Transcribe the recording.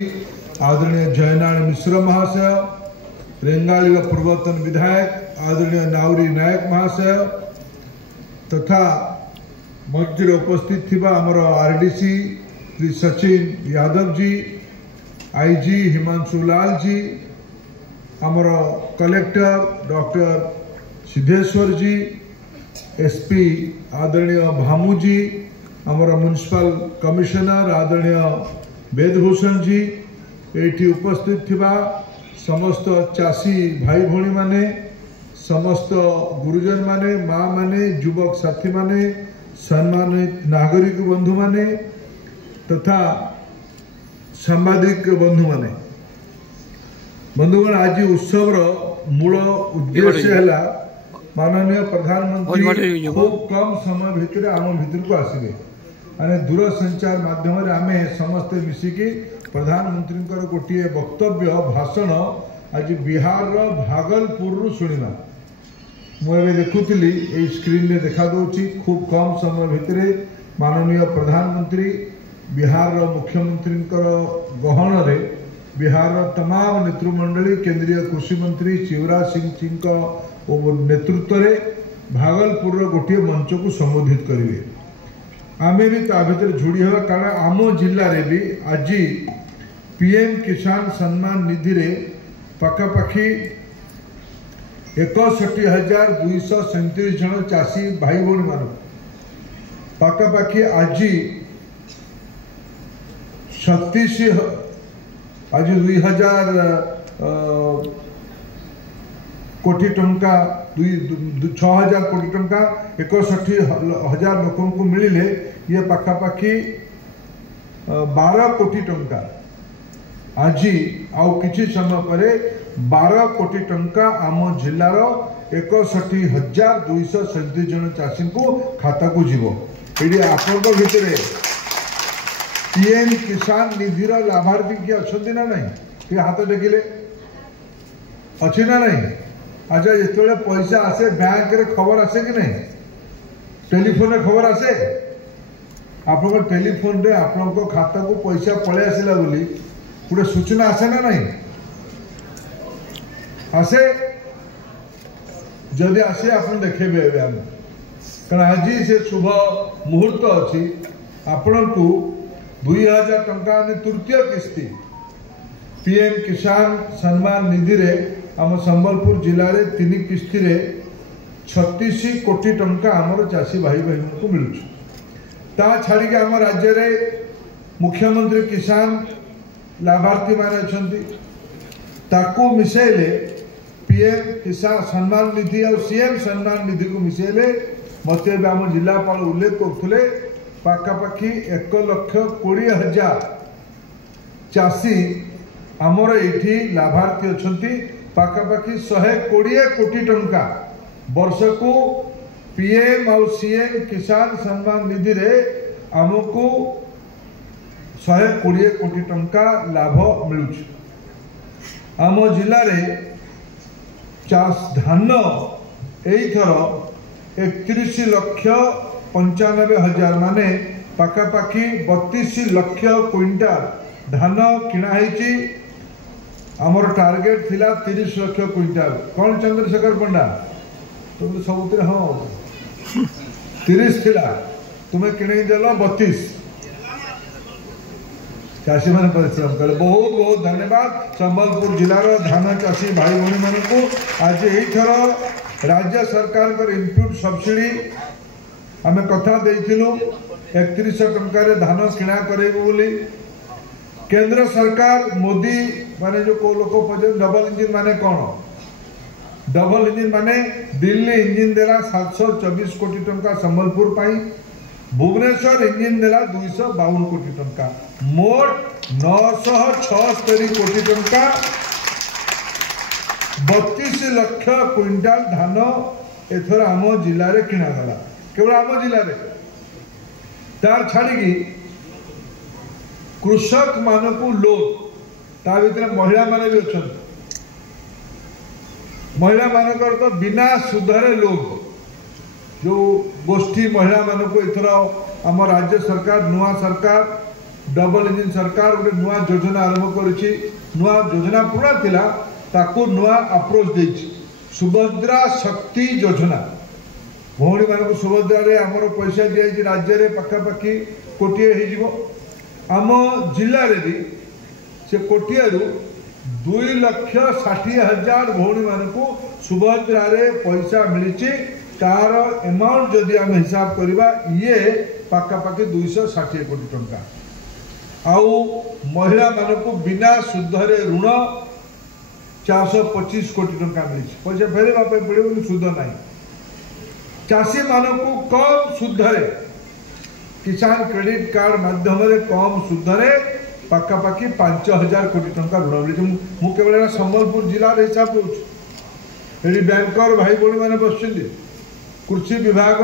आदरणीय जयनारायण मिश्र महाशय, रेंगाली पूर्वतन विधायक आदरणीय नाउरी नायक महाशय तथा मंच उपस्थित थिबा आमर आरडीसी श्री सचिन यादव जी, आईजी हिमांशु लाल जी, आमर कलेक्टर डॉक्टर सिद्धेश्वर जी, एसपी आदरणीय भामू जी, आमर म्युनिसिपल कमिशनर आदरणीय वेदभूषण जी, एठी उपस्थित थिबा समस्त चाषी भाई भौणी माने, समस्त गुरुजन माने, माँ माने, युवक साथी माने, सम्मानित नागरिक बंधु माने तथा सांबादिक बंधु माने, बंधुगण आज उत्सव मूल उद्देश्य है माननीय प्रधानमंत्री खूब कम समय भितर आम भितर को आसवे माने दूरसंचार माध्यम आम समस्ते मिसिकी प्रधानमंत्री गोटे वक्तव्य भाषण आज बिहार भागलपुर शुणा मुझे देखुली स्क्रीन रे देखा दूची खूब कम समय भितर माननीय प्रधानमंत्री बिहार मुख्यमंत्री गहन रे बिहार तमाम नेतृमंडली केंद्रीय कृषि मंत्री शिवराज सिंह नेतृत्व रे भागलपुर गोटे मंच को संबोधित करेंगे। आम भी ता भर जोड़ी हवा कारण आम जिले में भी आज पीएम किसान सम्मान निधि रे पखापाखि 61,237 जन चाषी भाई भौणी मान पखापाखि आज 2000 कोटी टंका 6,000 कोटी टंका 61,000 लोक को मिले ये पखापाखि 12 कोटी टंका आज आउ किछि समय पर 12 कोटी टंका आम जिलार 61,237 जन चाषी को खाता को जीव ये आपण भितर पीएम किसान निधिर लाभार्थी किए अच्छा ना नहीं कि हाथ टेकिले अच्छी ना नहीं। अच्छा जो पैसा आसे बैंक रे खबर आसे कि नहीं, टेलीफोन रे खबर आसे आप टेलीफोन रे आपण खाता को पैसा पलि आसला बोली गोटे सूचना आसे ना नहीं आसे जदि आसे आप देखेबे कारण आज से शुभ मुहूर्त अच्छी आपण को 2,000 टंका तृतीय किस्ती पीएम किसान सम्मान निधि रे आम संबलपुर जिले में 3 किस्ती रे 36 कोटी टंका आमर चाषी भाई बहन को मिलू। ता छाड़ी आम राज्य रे मुख्यमंत्री किसान लाभार्थी मान अच्छा मिसेले पीएम किसान सम्मान निधि और सीएम सम्मान निधि को मिसेले मत आम जिलापाल उल्लेख करते पाखापाखि 1,20,000 चाषी आमर ये लाभार्थी अच्छा पाखापाखि 120 कोटी टंका वर्ष को पीएम और सीएम किसान सम्मान निधि रे आमको 120 कोटी टंका लाभ मिलू। आम जिले में धान एथर 31,95,000 माने पाखापाखि 32 लाख क्विंटाल धान किणा आमर टार्गेट थिला 30 लाख क्विंटाल कौन चंद्रशेखर पंडा तुम सब हाँ 30 थिला तुम्हें किणी देल 32 चाषी मान परिश्रम कले बहुत बहुत धन्यवाद संबलपुर जिलार धान चाषी भाई भौणी मान को आज एथर राज्य सरकार इनपुट सब्सिडी आम कथा देइथिलु 31 टंका धान किणा करेबु बोली केंद्र सरकार मोदी माने जो को लोक पजे डबल इंजिन माने कौन डबल इंजिन माने दिल्ली इंजिन देला 724 कोटी टंका संबलपुर पाई भुवनेश्वर इंजिन देला 252 कोटी टंका मोट 976 कोटी टंका 32 लाख क्विंटाल धान एथर आम जिले में किणा गला केवल आम जिले में तार छाड़ी कृषक मान को लोन ता भीतर महिला माने भी अच्छा महिला मानकर तो बिना सुधरे लोन जो गोष्ठी महिला मान को एथर आम राज्य सरकार नुआ सरकार डबल इंजिन सरकार गोटे नुआ योजना आरंभ करिछि नुआ योजना पुरा थिला ताकू नुआ अप्रोच देछि सुभद्रा शक्ति योजना भौणी मानक सुभद्रा रे हमर पैसा दिया राज्य रे पाखापाखि कोटिए हो आम जिले रे भी से कोटिया रु 2,60,000 भौणी मानक सुभद्रा रे पैसा मिली तार अमाउंट जदि आम हिसाब करवा ये पाखापाखि 260 कोटी टंका आउ महिला मानक बिना सुधरे ऋण 425 कोटी टंका मिली पैसा फेरवा पड़े सुध ना चाषी मानक कम सुधरे किसान क्रेडिट कार्ड माध्यम कम सुधरे पाखापाखि 5,000 कोटी टंका ऋण मिली मु केवल संबलपुर जिला हिसाब दूसरी बैंकर भाई भाई मैंने बस कृषि विभाग